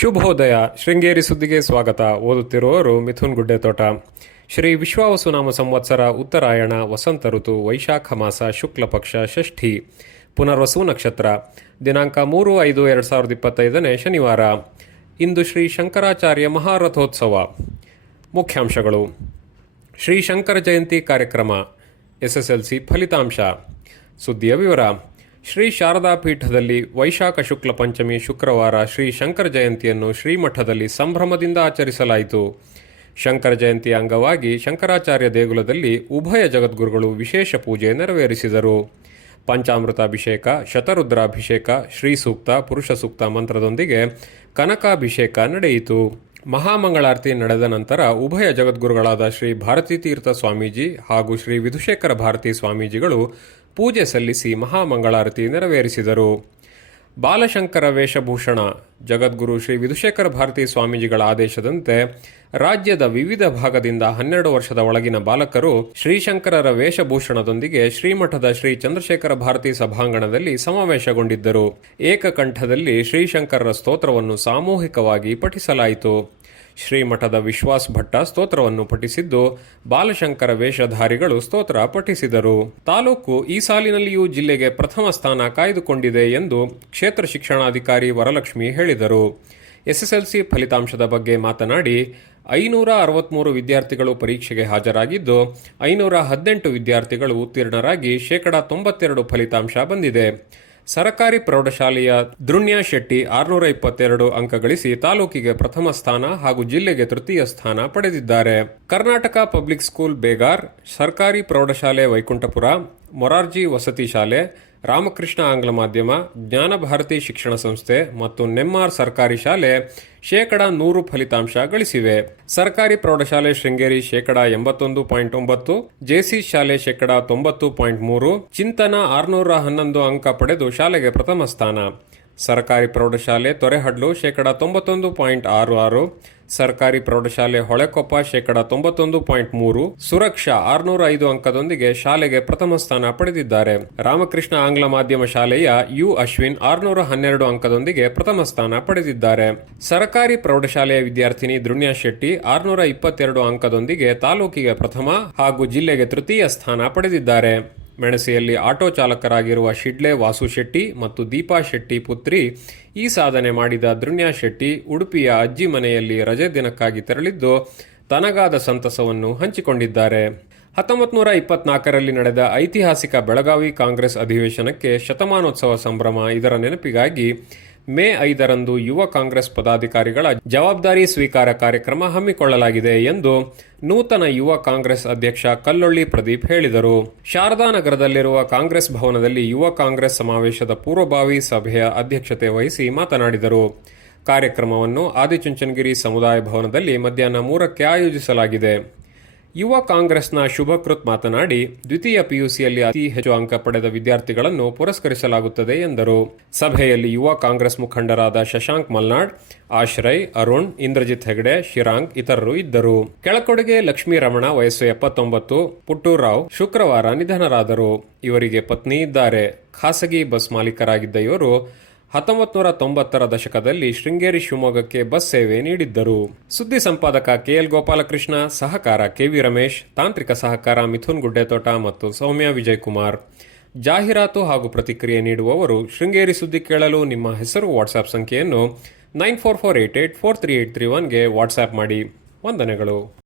ಶುಭೋದಯ. ಶೃಂಗೇರಿ ಸುದ್ದಿಗೆ ಸ್ವಾಗತ. ಓದುತ್ತಿರುವವರು ಮಿಥುನ್ ಗುಡ್ಡೆತೋಟ. ಶ್ರೀ ವಿಶ್ವಾವಸುನಾಮ ಸಂವತ್ಸರ ಉತ್ತರಾಯಣ, ವಸಂತ ಋತು, ವೈಶಾಖ ಮಾಸ, ಶುಕ್ಲ ಪಕ್ಷ, ಷಷ್ಠಿ, ಪುನರ್ವಸು ನಕ್ಷತ್ರ. ದಿನಾಂಕ ಮೂರು ಐದು ಎರಡು ಸಾವಿರದ ಇಪ್ಪತ್ತೈದನೇ ಶನಿವಾರ. ಇಂದು ಶ್ರೀ ಶಂಕರಾಚಾರ್ಯ ಮಹಾರಥೋತ್ಸವ. ಮುಖ್ಯಾಂಶಗಳು. ಶ್ರೀ ಶಂಕರ ಜಯಂತಿ ಕಾರ್ಯಕ್ರಮ. ಎಸ್ಎಸ್ಎಲ್ಸಿ ಫಲಿತಾಂಶ. ಸುದ್ದಿಯ ವಿವರ. ಶ್ರೀ ಶಾರದಾ ಪೀಠದಲ್ಲಿ ವೈಶಾಖ ಶುಕ್ಲ ಪಂಚಮಿ ಶುಕ್ರವಾರ ಶ್ರೀ ಶಂಕರ ಜಯಂತಿಯನ್ನು ಶ್ರೀಮಠದಲ್ಲಿ ಸಂಭ್ರಮದಿಂದ ಆಚರಿಸಲಾಯಿತು. ಶಂಕರ ಜಯಂತಿಯ ಅಂಗವಾಗಿ ಶಂಕರಾಚಾರ್ಯ ದೇಗುಲದಲ್ಲಿ ಉಭಯ ಜಗದ್ಗುರುಗಳು ವಿಶೇಷ ಪೂಜೆ ನೆರವೇರಿಸಿದರು. ಪಂಚಾಮೃತಾಭಿಷೇಕ, ಶತರುದ್ರಾಭಿಷೇಕ ಶ್ರೀ ಸೂಕ್ತ ಪುರುಷ ಸೂಕ್ತ ಮಂತ್ರದೊಂದಿಗೆ ಕನಕಾಭಿಷೇಕ ನಡೆಯಿತು. ಮಹಾಮಂಗಳಾರತಿ ನಡೆದ ನಂತರ ಉಭಯ ಜಗದ್ಗುರುಗಳಾದ ಶ್ರೀ ಭಾರತೀ ತೀರ್ಥ ಸ್ವಾಮೀಜಿ ಹಾಗೂ ಶ್ರೀ ವಿಧುಶೇಖರ ಭಾರತಿ ಸ್ವಾಮೀಜಿಗಳು ಪೂಜೆ ಸಲ್ಲಿಸಿ ಮಹಾಮಂಗಳಾರತಿ ನೆರವೇರಿಸಿದರು. ಬಾಲಶಂಕರ ವೇಷಭೂಷಣ, ಜಗದ್ಗುರು ಶ್ರೀ ವಿಧುಶೇಖರ ಭಾರತಿ ಸ್ವಾಮೀಜಿಗಳ ಆದೇಶದಂತೆ ರಾಜ್ಯದ ವಿವಿಧ ಭಾಗದಿಂದ ಹನ್ನೆರಡು ವರ್ಷದ ಒಳಗಿನ ಬಾಲಕರು ಶ್ರೀಶಂಕರರ ವೇಷಭೂಷಣದೊಂದಿಗೆ ಶ್ರೀಮಠದ ಶ್ರೀ ಚಂದ್ರಶೇಖರ ಭಾರತಿ ಸಭಾಂಗಣದಲ್ಲಿ ಸಮಾವೇಶಗೊಂಡಿದ್ದರು. ಏಕಕಂಠದಲ್ಲಿ ಶ್ರೀಶಂಕರರ ಸ್ತೋತ್ರವನ್ನು ಸಾಮೂಹಿಕವಾಗಿ ಪಠಿಸಲಾಯಿತು. ಶ್ರೀಮಠದ ವಿಶ್ವಾಸ್ ಭಟ್ಟ ಸ್ತೋತ್ರವನ್ನು ಪಠಿಸಿದ್ದು ಬಾಲಶಂಕರ ವೇಷಧಾರಿಗಳು ಸ್ತೋತ್ರ ಪಠಿಸಿದರು. ತಾಲೂಕು ಈ ಸಾಲಿನಲ್ಲಿಯೂ ಜಿಲ್ಲೆಗೆ ಪ್ರಥಮ ಸ್ಥಾನ ಕಾಯ್ದುಕೊಂಡಿದೆ ಎಂದು ಕ್ಷೇತ್ರ ಶಿಕ್ಷಣಾಧಿಕಾರಿ ವರಲಕ್ಷ್ಮಿ ಹೇಳಿದರು. ಎಸ್ಎಸ್ಎಲ್ಸಿ ಫಲಿತಾಂಶದ ಬಗ್ಗೆ ಮಾತನಾಡಿ, ಐನೂರ ಅರವತ್ತ್ಮೂರು ವಿದ್ಯಾರ್ಥಿಗಳು ಪರೀಕ್ಷೆಗೆ ಹಾಜರಾಗಿದ್ದು, ಐನೂರ ಹದಿನೆಂಟು ವಿದ್ಯಾರ್ಥಿಗಳು ಉತ್ತೀರ್ಣರಾಗಿ ಶೇಕಡಾ ತೊಂಬತ್ತೆರಡು ಫಲಿತಾಂಶ ಬಂದಿದೆ. ಸರಕಾರಿ ಪ್ರೌಢಶಾಲೆಯ ದೃಣ್ಯ ಶೆಟ್ಟಿ ಆರುನೂರ ಇಪ್ಪತ್ತೆರಡು ಅಂಕ ಗಳಿಸಿ ತಾಲೂಕಿಗೆ ಪ್ರಥಮ ಸ್ಥಾನ ಹಾಗೂ ಜಿಲ್ಲೆಗೆ ತೃತೀಯ ಸ್ಥಾನ ಪಡೆದಿದ್ದಾರೆ. ಕರ್ನಾಟಕ ಪಬ್ಲಿಕ್ ಸ್ಕೂಲ್ ಬೇಗಾರ್, ಸರ್ಕಾರಿ ಪ್ರೌಢಶಾಲೆ ವೈಕುಂಠಪುರ ಮೊರಾರ್ಜಿ ವಸತಿ ಶಾಲೆ, ರಾಮಕೃಷ್ಣ ಆಂಗ್ಲ ಮಾಧ್ಯಮ ಜ್ಞಾನಭಾರತಿ ಶಿಕ್ಷಣ ಸಂಸ್ಥೆ ಮತ್ತು ನೆಮ್ಮಾರ್ ಸರ್ಕಾರಿ ಶಾಲೆ ಶೇಕಡ ನೂರು ಫಲಿತಾಂಶ ಗಳಿಸಿವೆ. ಸರ್ಕಾರಿ ಪ್ರೌಢಶಾಲೆ ಶೃಂಗೇರಿ ಶೇಕಡ ಎಂಬತ್ತೊಂದು ಪಾಯಿಂಟ್ ಒಂಬತ್ತು, ಜೆಸಿ ಶಾಲೆ ಶೇಕಡ ತೊಂಬತ್ತು ಪಾಯಿಂಟ್ ಮೂರು, ಚಿಂತನ ಆರುನೂರ ಹನ್ನೊಂದು ಅಂಕ ಪಡೆದು ಶಾಲೆಗೆ ಪ್ರಥಮ ಸ್ಥಾನ. ಸರ್ಕಾರಿ ಪ್ರೌಢಶಾಲೆ ತೊರೆಹಡ್ಲು ಶೇಕಡ ತೊಂಬತ್ತೊಂದು ಪಾಯಿಂಟ್ ಆರು ಆರು, ಸರ್ಕಾರಿ ಪ್ರೌಢಶಾಲೆ ಹೊಳೆಕೊಪ್ಪ ಶೇಕಡ ತೊಂಬತ್ತೊಂದು ಪಾಯಿಂಟ್ ಮೂರು, ಸುರಕ್ಷಾ ಆರುನೂರ ಐದು ಅಂಕದೊಂದಿಗೆ ಶಾಲೆಗೆ ಪ್ರಥಮ ಸ್ಥಾನ ಪಡೆದಿದ್ದಾರೆ. ರಾಮಕೃಷ್ಣ ಆಂಗ್ಲ ಮಾಧ್ಯಮ ಶಾಲೆಯ ಯು ಅಶ್ವಿನ್ ಆರುನೂರ ಹನ್ನೆರಡು ಅಂಕದೊಂದಿಗೆ ಪ್ರಥಮ ಸ್ಥಾನ ಪಡೆದಿದ್ದಾರೆ. ಸರ್ಕಾರಿ ಪ್ರೌಢಶಾಲೆಯ ವಿದ್ಯಾರ್ಥಿನಿ ದೃಣ್ಯ ಶೆಟ್ಟಿ ಆರುನೂರ ಇಪ್ಪತ್ತೆರಡು ಅಂಕದೊಂದಿಗೆ ತಾಲೂಕಿಗೆ ಪ್ರಥಮ ಹಾಗೂ ಜಿಲ್ಲೆಗೆ ತೃತೀಯ ಸ್ಥಾನ ಪಡೆದಿದ್ದಾರೆ. ಮೆಣಸೆಯಲ್ಲಿ ಆಟೋ ಚಾಲಕರಾಗಿರುವ ಶಿಡ್ಲೆ ವಾಸು ಶೆಟ್ಟಿ ಮತ್ತು ದೀಪಾ ಶೆಟ್ಟಿ ಪುತ್ರಿ ಈ ಸಾಧನೆ ಮಾಡಿದ ದೃಣ್ಯ ಶೆಟ್ಟಿ ಉಡುಪಿಯ ಅಜ್ಜಿ ಮನೆಯಲ್ಲಿ ರಜೆ ದಿನಕ್ಕಾಗಿ ತೆರಳಿದ್ದು ತನಗಾದ ಸಂತಸವನ್ನು ಹಂಚಿಕೊಂಡಿದ್ದಾರೆ. ಹತ್ತೊಂಬತ್ತು ನೂರ ಇಪ್ಪತ್ನಾಲ್ಕರಲ್ಲಿ ನಡೆದ ಐತಿಹಾಸಿಕ ಬೆಳಗಾವಿ ಕಾಂಗ್ರೆಸ್ ಅಧಿವೇಶನಕ್ಕೆ ಶತಮಾನೋತ್ಸವ ಸಂಭ್ರಮ ಇದರ ನೆನಪಿಗಾಗಿ ಮೇ ಐದರಂದು ಯುವ ಕಾಂಗ್ರೆಸ್ ಪದಾಧಿಕಾರಿಗಳ ಜವಾಬ್ದಾರಿ ಸ್ವೀಕಾರ ಕಾರ್ಯಕ್ರಮ ಹಮ್ಮಿಕೊಳ್ಳಲಾಗಿದೆ ಎಂದು ನೂತನ ಯುವ ಕಾಂಗ್ರೆಸ್ ಅಧ್ಯಕ್ಷ ಕಲ್ಲೊಳ್ಳಿ ಪ್ರದೀಪ್ ಹೇಳಿದರು. ಶಾರದಾನಗರದಲ್ಲಿರುವ ಕಾಂಗ್ರೆಸ್ ಭವನದಲ್ಲಿ ಯುವ ಕಾಂಗ್ರೆಸ್ ಸಮಾವೇಶದ ಪೂರ್ವಭಾವಿ ಸಭೆಯ ಅಧ್ಯಕ್ಷತೆ ವಹಿಸಿ ಮಾತನಾಡಿದರು. ಕಾರ್ಯಕ್ರಮವನ್ನು ಆದಿಚುಂಚನಗಿರಿ ಸಮುದಾಯ ಭವನದಲ್ಲಿ ಮಧ್ಯಾಹ್ನ ಮೂರಕ್ಕೆ ಆಯೋಜಿಸಲಾಗಿದೆ. ಯುವ ಕಾಂಗ್ರೆಸ್ನ ಶುಭಕೃತ್ ಮಾತನಾಡಿ, ದ್ವಿತೀಯ ಪಿಯುಸಿಯಲ್ಲಿ ಅತಿ ಹೆಚ್ಚು ಅಂಕ ಪಡೆದ ವಿದ್ಯಾರ್ಥಿಗಳನ್ನು ಪುರಸ್ಕರಿಸಲಾಗುತ್ತದೆ ಎಂದರು. ಸಭೆಯಲ್ಲಿ ಯುವ ಕಾಂಗ್ರೆಸ್ ಮುಖಂಡರಾದ ಶಶಾಂಕ್ ಮಲ್ನಾಡ್, ಆಶ್ರಯ್, ಅರುಣ್, ಇಂದ್ರಜಿತ್ ಹೆಗಡೆ ಶಿರಾಂಗ್ ಇತರರು ಇದ್ದರು. ಕೆಳಕೊಡುಗೆ ಲಕ್ಷ್ಮೀ ರಮಣ ವಯಸ್ಸು ಎಪ್ಪತ್ತೊಂಬತ್ತು, ಪುಟ್ಟೂರಾವ್ ಶುಕ್ರವಾರ ನಿಧನರಾದರು. ಇವರಿಗೆ ಪತ್ನಿ ಇದ್ದಾರೆ. ಖಾಸಗಿ ಬಸ್ ಮಾಲೀಕರಾಗಿದ್ದ ಇವರು ಹತ್ತೊಂಬತ್ತು ನೂರ ತೊಂಬತ್ತರ ದಶಕದಲ್ಲಿ ಶೃಂಗೇರಿ ಶಿವಮೊಗ್ಗಕ್ಕೆ ಬಸ್ ಸೇವೆ ನೀಡಿದ್ದರು. ಸುದ್ದಿ ಸಂಪಾದಕ ಕೆಎಲ್ ಗೋಪಾಲಕೃಷ್ಣ, ಸಹಕಾರ ಕೆವಿ ರಮೇಶ್, ತಾಂತ್ರಿಕ ಸಹಕಾರ ಮಿಥುನ್ ಗುಡ್ಡೆತೋಟ ಮತ್ತು ಸೌಮ್ಯ ವಿಜಯ್ ಕುಮಾರ್ ಜಾಹೀರಾತು ಹಾಗೂ ಪ್ರತಿಕ್ರಿಯೆ ನೀಡುವವರು ಶೃಂಗೇರಿ ಸುದ್ದಿ ಕೇಳಲು ನಿಮ್ಮ ಹೆಸರು ವಾಟ್ಸಾಪ್ ಸಂಖ್ಯೆಯನ್ನು nine four four eight eight four three eight three ಒನ್ಗೆ WhatsApp ಮಾಡಿ. ವಂದನೆಗಳು.